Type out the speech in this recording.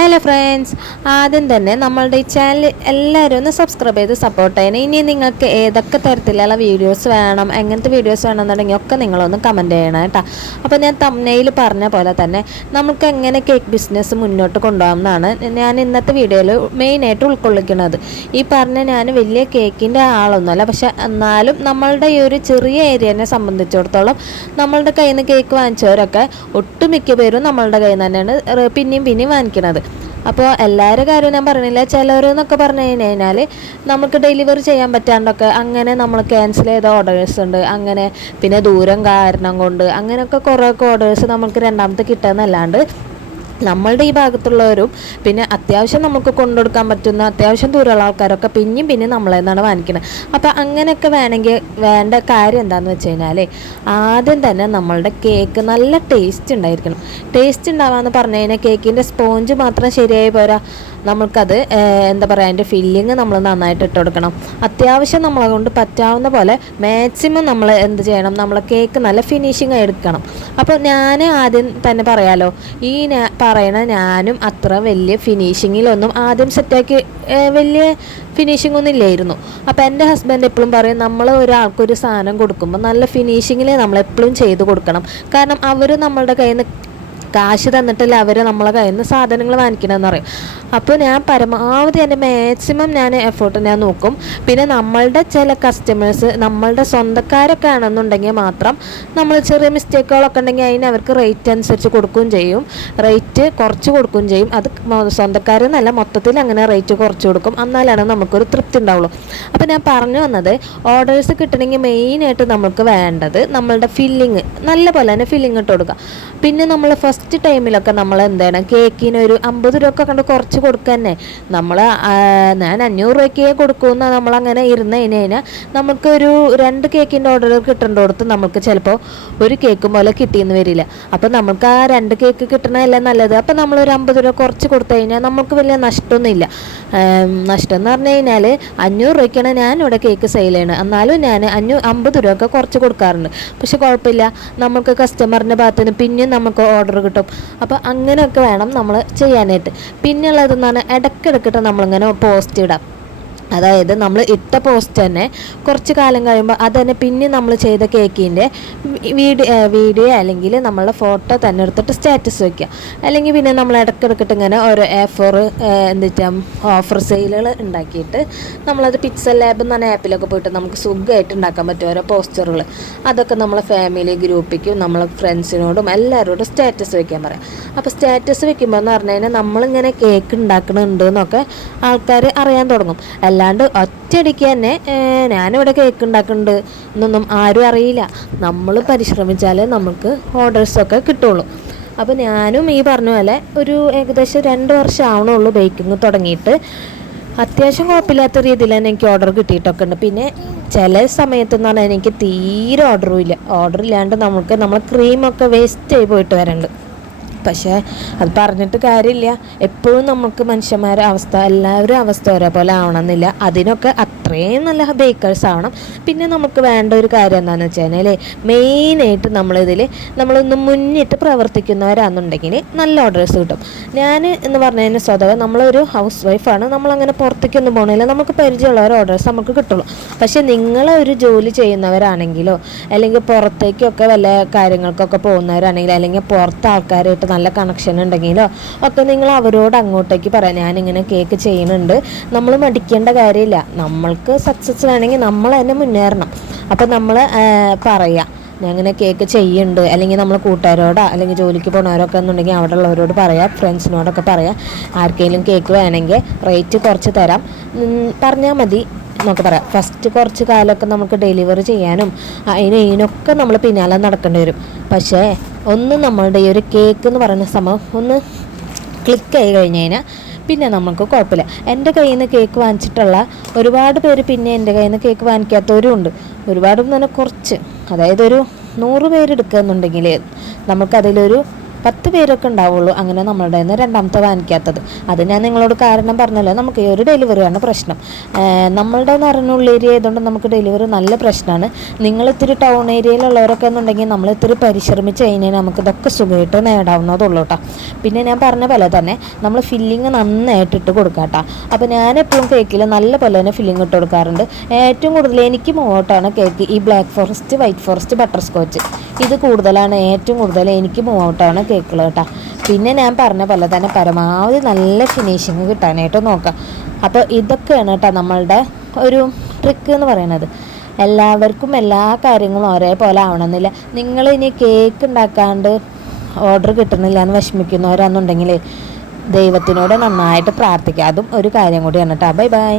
Hello friends, ആദ്യം തന്നെ നമ്മളുടെ ഈ ചാനൽ എല്ലാവരും ഒന്ന് സബ്സ്ക്രൈബ് ചെയ്ത് സപ്പോർട്ട് ചെയ്യണം. ഇനി നിങ്ങൾക്ക് ഏതൊക്കെ തരത്തിലുള്ള വീഡിയോസ് വേണം, എങ്ങനത്തെ വീഡിയോസ് വേണമെന്നുണ്ടെങ്കിൽ ഒക്കെ നിങ്ങളൊന്ന് കമൻറ്റ് ചെയ്യണം കേട്ടോ. അപ്പോൾ ഞാൻ തംബ്നെയിൽ പറഞ്ഞ പോലെ തന്നെ നമുക്ക് എങ്ങനെ കേക്ക് ബിസിനസ് മുന്നോട്ട് കൊണ്ടുപോകാമെന്നാണ് ഞാൻ ഇന്നത്തെ വീഡിയോയിൽ മെയിനായിട്ട് ഉൾക്കൊള്ളിക്കുന്നത്. ഈ പറഞ്ഞ ഞാൻ വലിയ കേക്കിൻ്റെ ആളൊന്നുമല്ല, പക്ഷെ എന്നാലും നമ്മളുടെ ഈ ഒരു ചെറിയ ഏരിയനെ സംബന്ധിച്ചിടത്തോളം നമ്മളുടെ കയ്യിൽ നിന്ന് കേക്ക് വാങ്ങിച്ചവരൊക്കെ ഒട്ടുമിക്ക പേരും നമ്മളുടെ കയ്യിൽ നിന്ന് തന്നെയാണ് പിന്നെയും വാങ്ങിക്കുന്നത്. അപ്പോൾ എല്ലാവരുടെ കാര്യവും ഞാൻ പറയണില്ല. ചിലവരെന്നൊക്കെ പറഞ്ഞു കഴിഞ്ഞാൽ നമുക്ക് ഡെലിവറി ചെയ്യാൻ പറ്റാണ്ടൊക്കെ അങ്ങനെ നമ്മൾ ക്യാൻസൽ ചെയ്ത ഓർഡേഴ്സ് ഉണ്ട്. അങ്ങനെ പിന്നെ ദൂരം കാരണം കൊണ്ട് അങ്ങനെയൊക്കെ കുറേയൊക്കെ ഓർഡേഴ്സ് നമുക്ക് രണ്ടാമത്തെ കിട്ടുന്നല്ലാണ്ട് നമ്മളുടെ ഈ ഭാഗത്തുള്ളവരും പിന്നെ അത്യാവശ്യം നമുക്ക് കൊണ്ടുകൊടുക്കാൻ പറ്റുന്ന അത്യാവശ്യം ദൂരമുള്ള ആൾക്കാരൊക്കെ പിന്നെയും നമ്മളെന്നാണ് വാങ്ങിക്കുന്നത്. അപ്പോൾ അങ്ങനെയൊക്കെ വേണമെങ്കിൽ വേണ്ട കാര്യം എന്താണെന്ന് വെച്ച് കഴിഞ്ഞാൽ ആദ്യം തന്നെ നമ്മളുടെ കേക്ക് നല്ല ടേസ്റ്റ് ഉണ്ടായിരിക്കണം. ടേസ്റ്റ് ഉണ്ടാവാമെന്ന് പറഞ്ഞു കഴിഞ്ഞാൽ കേക്കിൻ്റെ സ്പോഞ്ച് മാത്രം ശരിയായി പോരാ, നമ്മൾക്കത് എന്താ പറയുക, അതിൻ്റെ ഫില്ലിങ് നമ്മൾ നന്നായിട്ട് ഇട്ട് കൊടുക്കണം. അത്യാവശ്യം നമ്മളെ കൊണ്ട് പറ്റാവുന്ന പോലെ മാക്സിമം നമ്മൾ എന്ത് ചെയ്യണം, നമ്മളെ കേക്ക് നല്ല ഫിനിഷിങ് എടുക്കണം. അപ്പോൾ ഞാൻ ആദ്യം തന്നെ പറയാലോ, ഈ പറയണ ഞാനും അത്ര വലിയ ഫിനിഷിങ്ങിലൊന്നും ആദ്യം സെറ്റാക്കി വലിയ ഫിനിഷിംഗ് ഒന്നും ഇല്ലായിരുന്നു. അപ്പോൾ എൻ്റെ ഹസ്ബൻഡ് എപ്പോഴും പറയും, നമ്മൾ ഒരാൾക്കൊരു സാധനം കൊടുക്കുമ്പോൾ നല്ല ഫിനിഷിങ്ങിൽ നമ്മളെപ്പോഴും ചെയ്ത് കൊടുക്കണം. കാരണം അവർ നമ്മളുടെ കയ്യിൽ നിന്ന് കാശ് തന്നിട്ടല്ല അവർ നമ്മളെ കയ്യിൽ നിന്ന് സാധനങ്ങൾ വാങ്ങിക്കണമെന്ന് പറയും. അപ്പോൾ ഞാൻ പരമാവധി എൻ്റെ മാക്സിമം ഞാൻ എഫേർട്ട് ഞാൻ നോക്കും. പിന്നെ നമ്മളുടെ ചില കസ്റ്റമേഴ്സ് നമ്മളുടെ സ്വന്തക്കാരൊക്കെ ആണെന്നുണ്ടെങ്കിൽ മാത്രം നമ്മൾ ചെറിയ മിസ്റ്റേക്കുകളൊക്കെ ഉണ്ടെങ്കിൽ അതിന് അവർക്ക് റേറ്റ് അനുസരിച്ച് കൊടുക്കുകയും ചെയ്യും, റേറ്റ് കുറച്ച് കൊടുക്കുകയും ചെയ്യും. അത് സ്വന്തക്കാരെന്നല്ല, മൊത്തത്തിൽ അങ്ങനെ റേറ്റ് കുറച്ച് കൊടുക്കും, എന്നാലാണ് നമുക്കൊരു തൃപ്തി ഉണ്ടാവുള്ളൂ. അപ്പോൾ ഞാൻ പറഞ്ഞു വന്നത്, ഓർഡേഴ്സ് കിട്ടണമെങ്കിൽ മെയിനായിട്ട് നമുക്ക് വേണ്ടത് നമ്മളുടെ ഫില്ലിങ് നല്ല പോലെ തന്നെ ഫില്ലിങ് ഇട്ട് കൊടുക്കുക. പിന്നെ നമ്മൾ ഫസ്റ്റ് ടൈമിലൊക്കെ നമ്മൾ എന്താണ് കേക്കിന് ഒരു 50 രൂപ കണ്ട് കുറച്ച് കൊടുക്കുക തന്നെ. ഞാൻ 500 രൂപയ്ക്ക് കൊടുക്കുമെന്ന് നമ്മളങ്ങനെ ഇരുന്ന് കഴിഞ്ഞാൽ നമുക്കൊരു 2 കേക്കിൻ്റെ ഓർഡർ കിട്ടേണ്ടടുത്ത് നമുക്ക് ചിലപ്പോൾ ഒരു കേക്ക് പോലെ കിട്ടിയെന്ന് വരില്ല. അപ്പോൾ നമുക്ക് ആ 2 കേക്ക് കിട്ടണമല്ല നല്ലത്. അപ്പോൾ നമ്മളൊരു 50 രൂപ കുറച്ച് കൊടുത്തു കഴിഞ്ഞാൽ നമുക്ക് വലിയ നഷ്ടമൊന്നുമില്ല. നഷ്ടം എന്ന് പറഞ്ഞു കഴിഞ്ഞാൽ 500 രൂപയ്ക്കാണ് ഞാനിവിടെ കേക്ക് സെയിൽ ചെയ്യണത്, എന്നാലും ഞാൻ 50 രൂപ കുറച്ച് കൊടുക്കാറുണ്ട്. പക്ഷെ കുഴപ്പമില്ല, നമുക്ക് കസ്റ്റമറിൻ്റെ ഭാഗത്ത് നിന്ന് പിന്നെയും നമുക്ക് ഓർഡർ കിട്ടും. അപ്പോൾ അങ്ങനെയൊക്കെ വേണം നമ്മൾ ചെയ്യാനായിട്ട്. പിന്നെയുള്ളതെന്ന് പറഞ്ഞാൽ ഇടയ്ക്കിടയ്ക്കിട്ട് നമ്മളിങ്ങനെ പോസ്റ്റ് ഇടാം. അതായത് നമ്മൾ ഇട്ട പോസ്റ്റ് തന്നെ കുറച്ച് കാലം കഴിയുമ്പോൾ അത് തന്നെ പിന്നെ നമ്മൾ ചെയ്ത കേക്കിൻ്റെ വീഡിയോ അല്ലെങ്കിൽ നമ്മളുടെ ഫോട്ടോ തന്നെ എടുത്തിട്ട് സ്റ്റാറ്റസ് വയ്ക്കുക. അല്ലെങ്കിൽ പിന്നെ നമ്മൾ ഇടയ്ക്കിടയ്ക്കിട്ട് ഇങ്ങനെ ഓരോ എന്നിട്ട് ഓഫർ സെയിലുകൾ ഉണ്ടാക്കിയിട്ട് നമ്മളത് പിക്സൽ ലാബ് എന്ന് പറഞ്ഞ ആപ്പിലൊക്കെ പോയിട്ട് നമുക്ക് സുഖമായിട്ട് ഉണ്ടാക്കാൻ പറ്റും ഓരോ പോസ്റ്ററുകൾ. അതൊക്കെ നമ്മളെ ഫാമിലി ഗ്രൂപ്പിക്കും നമ്മളെ ഫ്രണ്ട്സിനോടും എല്ലാവരോടും സ്റ്റാറ്റസ് വയ്ക്കാൻ പറയാം. അപ്പോൾ സ്റ്റാറ്റസ് വെക്കുമ്പോൾ എന്ന് പറഞ്ഞു കഴിഞ്ഞാൽ നമ്മളിങ്ങനെ കേക്ക് ഉണ്ടാക്കണുണ്ട് എന്നൊക്കെ ആൾക്കാർ അറിയാൻ തുടങ്ങും. അല്ലാണ്ട് ഒറ്റയടിക്ക് തന്നെ ഞാനിവിടെ കേക്ക് ഉണ്ടാക്കുന്നുണ്ട് എന്നൊന്നും ആരും അറിയില്ല. നമ്മൾ പരിശ്രമിച്ചാലേ നമുക്ക് ഓർഡേഴ്സൊക്കെ കിട്ടുള്ളൂ. അപ്പോൾ ഞാനും ഈ പറഞ്ഞ പോലെ ഒരു ഏകദേശം 2 വർഷം ആവണുള്ളൂ ബേക്കിങ് തുടങ്ങിയിട്ട്. അത്യാവശ്യം കുഴപ്പമില്ലാത്ത രീതിയിൽ തന്നെ എനിക്ക് ഓർഡർ കിട്ടിയിട്ടൊക്കെ ഉണ്ട്. പിന്നെ ചില സമയത്തെന്ന് പറഞ്ഞാൽ എനിക്ക് തീരെ ഓർഡർ ഇല്ലാണ്ട് നമ്മൾ ക്രീമൊക്കെ വേസ്റ്റ് ആയി പോയിട്ട് വരണ്ട്. പക്ഷേ അത് പറഞ്ഞിട്ട് കാര്യമില്ല. എപ്പോഴും നമുക്ക് മനുഷ്യന്മാരുടെ അവസ്ഥ എല്ലാവരും അവസ്ഥ ഒരേപോലെ ആവണമെന്നില്ല. അതിനൊക്കെ അത്രയും നല്ല ബേക്കേഴ്സ് ആവണം. പിന്നെ നമുക്ക് വേണ്ട ഒരു കാര്യം എന്താണെന്ന് വെച്ച് കഴിഞ്ഞാൽ മെയിനായിട്ട് നമ്മളൊന്ന് മുന്നിട്ട് പ്രവർത്തിക്കുന്നവരാണെന്നുണ്ടെങ്കിൽ നല്ല ഓർഡേഴ്സ് കിട്ടും. ഞാൻ എന്ന് പറഞ്ഞു കഴിഞ്ഞാൽ സ്വതവേ നമ്മളൊരു ഹൗസ് വൈഫാണ്, നമ്മളങ്ങനെ പുറത്തേക്കൊന്നും പോകണില്ല, നമുക്ക് പരിചയമുള്ളവർ ഓർഡേഴ്സ് നമുക്ക് കിട്ടുള്ളൂ. പക്ഷേ നിങ്ങളൊരു ജോലി ചെയ്യുന്നവരാണെങ്കിലോ അല്ലെങ്കിൽ പുറത്തേക്കൊക്കെ വല്ല കാര്യങ്ങൾക്കൊക്കെ പോകുന്നവരാണെങ്കിലോ അല്ലെങ്കിൽ പുറത്ത് ആൾക്കാരായിട്ട് നല്ല കണക്ഷൻ ഉണ്ടെങ്കിലോ ഒക്കെ നിങ്ങൾ അവരോട് അങ്ങോട്ടേക്ക് പറയാം, ഞാനിങ്ങനെ കേക്ക് ചെയ്യുന്നുണ്ട്. നമ്മൾ മടിക്കേണ്ട കാര്യമില്ല. നമ്മൾക്ക് സക്സസ് വേണമെങ്കിൽ നമ്മൾ തന്നെ മുന്നേറണം. അപ്പോൾ നമ്മൾ പറയാം, ഞാൻ ഇങ്ങനെ കേക്ക് ചെയ്യുന്നുണ്ട്. അല്ലെങ്കിൽ നമ്മൾ കൂട്ടുകാരോടോ അല്ലെങ്കിൽ ജോലിക്ക് പോകുന്നവരൊക്കെ എന്നുണ്ടെങ്കിൽ അവിടെ ഉള്ളവരോട് പറയാം, ഫ്രണ്ട്സിനോടൊക്കെ പറയാം, ആർക്കെങ്കിലും കേക്ക് വേണമെങ്കിൽ റേറ്റ് കുറച്ച് തരാം പറഞ്ഞാൽ മതി നമുക്ക് പറയാം. ഫസ്റ്റ് കുറച്ച് കാലമൊക്കെ നമുക്ക് ഡെലിവറി ചെയ്യാനും ഇതിനൊക്കെ നമ്മൾ പിന്നാലെ നടക്കേണ്ടി വരും. പക്ഷേ നമ്മളുടെ ഈ ഒരു കേക്ക് എന്ന് പറയുന്ന സംഭവം ഒന്ന് ക്ലിക്കായി കഴിഞ്ഞ് കഴിഞ്ഞാൽ പിന്നെ നമുക്ക് കുഴപ്പമില്ല. എൻ്റെ കയ്യിൽ നിന്ന് കേക്ക് വാങ്ങിച്ചിട്ടുള്ള ഒരുപാട് പേര് പിന്നെ എൻ്റെ കയ്യിൽ നിന്ന് കേക്ക് വാങ്ങിക്കാത്തവരും ഉണ്ട്. ഒരുപാട് തന്നെ കുറച്ച്, അതായത് ഒരു 100 പേര് എടുക്കുകയെന്നുണ്ടെങ്കിൽ നമുക്കതിലൊരു 10 പേരൊക്കെ ഉണ്ടാവുള്ളൂ അങ്ങനെ നമ്മളുടെ നിന്ന് രണ്ടാമത്തെ വാങ്ങിക്കാത്തത്. അത് ഞാൻ നിങ്ങളോട് കാരണം പറഞ്ഞല്ലോ, നമുക്ക് ഈ ഒരു ഡെലിവറിയാണ് പ്രശ്നം. നമ്മളുടെ എന്ന് പറഞ്ഞ ഉള്ളേരിയ ആയതുകൊണ്ട് നമുക്ക് ഡെലിവറി നല്ല പ്രശ്നമാണ്. നിങ്ങൾ ഇത്തിരി ടൗൺ ഏരിയയിലുള്ളവരൊക്കെ എന്നുണ്ടെങ്കിൽ നമ്മൾ ഇത്തിരി പരിശ്രമിച്ച് കഴിഞ്ഞാൽ നമുക്ക് ഇതൊക്കെ സുഖമായിട്ട് നേടാവുന്നതുള്ളൂ കേട്ടോ. പിന്നെ ഞാൻ പറഞ്ഞ പോലെ തന്നെ നമ്മൾ ഫില്ലിങ് നന്നായിട്ട് ഇട്ട് കൊടുക്കാം കേട്ടോ. അപ്പോൾ ഞാൻ എപ്പോഴും കേക്കിൽ നല്ല പോലെ തന്നെ ഫില്ലിങ് ഇട്ട് കൊടുക്കാറുണ്ട്. ഏറ്റവും കൂടുതൽ എനിക്ക് മൂവൗട്ടാണ് കേക്ക് ഈ black forest, white forest, butter scotch. ഇത് കൂടുതലാണ്, ഏറ്റവും കൂടുതൽ എനിക്ക് മൂവൗട്ടാണ് കേക്കുകൾ കേട്ടോ. പിന്നെ ഞാൻ പറഞ്ഞ പോലെ തന്നെ പരമാവധി നല്ല ഫിനിഷിങ് കിട്ടാനായിട്ട് നോക്കാം. അപ്പോൾ ഇതൊക്കെയാണ് കേട്ടോ നമ്മളുടെ ഒരു ട്രിക്ക് എന്ന് പറയുന്നത്. എല്ലാവർക്കും എല്ലാ കാര്യങ്ങളും ഒരേപോലെ ആവണമെന്നില്ല. നിങ്ങൾ ഇനി കേക്ക് ഉണ്ടാക്കാണ്ട് ഓർഡർ കിട്ടുന്നില്ല എന്ന് വിഷമിക്കുന്നവരാണെന്നുണ്ടെങ്കിൽ ദൈവത്തിനോട് നന്നായിട്ട് പ്രാർത്ഥിക്കുക. അതും ഒരു കാര്യം കൂടിയാണ് കേട്ടോ. Bye bye.